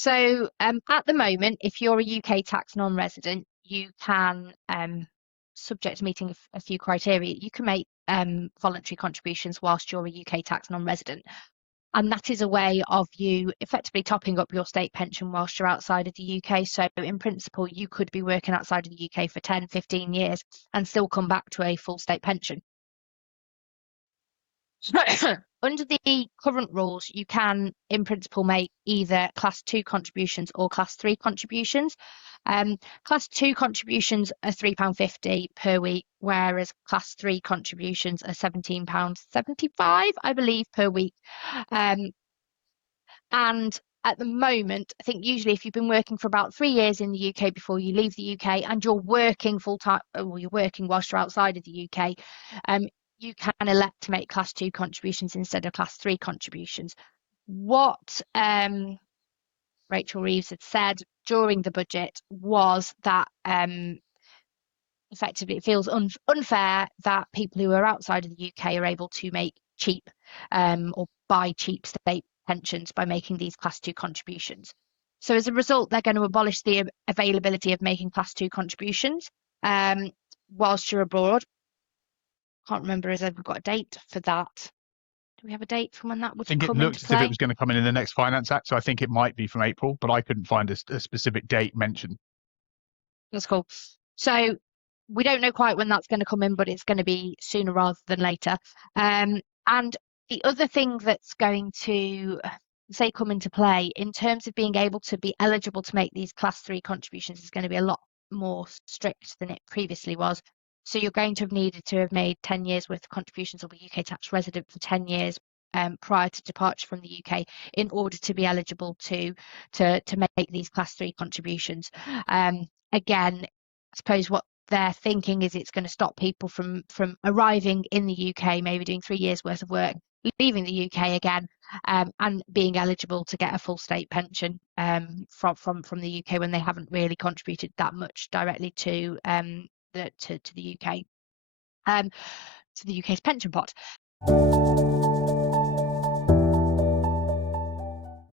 So at the moment, if you're a UK tax non-resident, you can, subject to meeting a few criteria, you can make voluntary contributions whilst you're a UK tax non-resident. And that is a way of you effectively topping up your state pension whilst you're outside of the UK. So in principle, you could be working outside of the UK for 10, 15 years and still come back to a full state pension. Under the current rules, you can, in principle, make either Class 2 contributions or Class 3 contributions. Class 2 contributions are £3.50 per week, whereas Class 3 contributions are £17.75, I believe, per week. And at the moment, I think usually if you've been working for about 3 years in the UK before you leave the UK and you're working full time, or you're working whilst you're outside of the UK, you can elect to make Class 2 contributions instead of Class 3 contributions. What Rachel Reeves had said during the budget was that effectively it feels unfair that people who are outside of the UK are able to make cheap or buy cheap state pensions by making these Class 2 contributions. So as a result, they're going to abolish the availability of making Class 2 contributions whilst you're abroad. Can't remember if we've got a date for that. Do we have a date for when that would come into play? I think it looked as if it was going to come in the next Finance Act, so I think it might be from April, but I couldn't find a specific date mentioned. That's cool. So we don't know quite when that's going to come in, but it's going to be sooner rather than later. And the other thing that's going to say come into play in terms of being able to be eligible to make these Class 3 contributions is going to be a lot more strict than it previously was. So you're going to have needed to have made 10 years worth of contributions or be UK tax resident for 10 years prior to departure from the UK in order to be eligible to make these Class 3 contributions. Again, I suppose what they're thinking is it's going to stop people from arriving in the UK, maybe doing 3 years worth of work, leaving the UK again, and being eligible to get a full state pension from the UK when they haven't really contributed that much directly to the UK, to the UK's pension pot.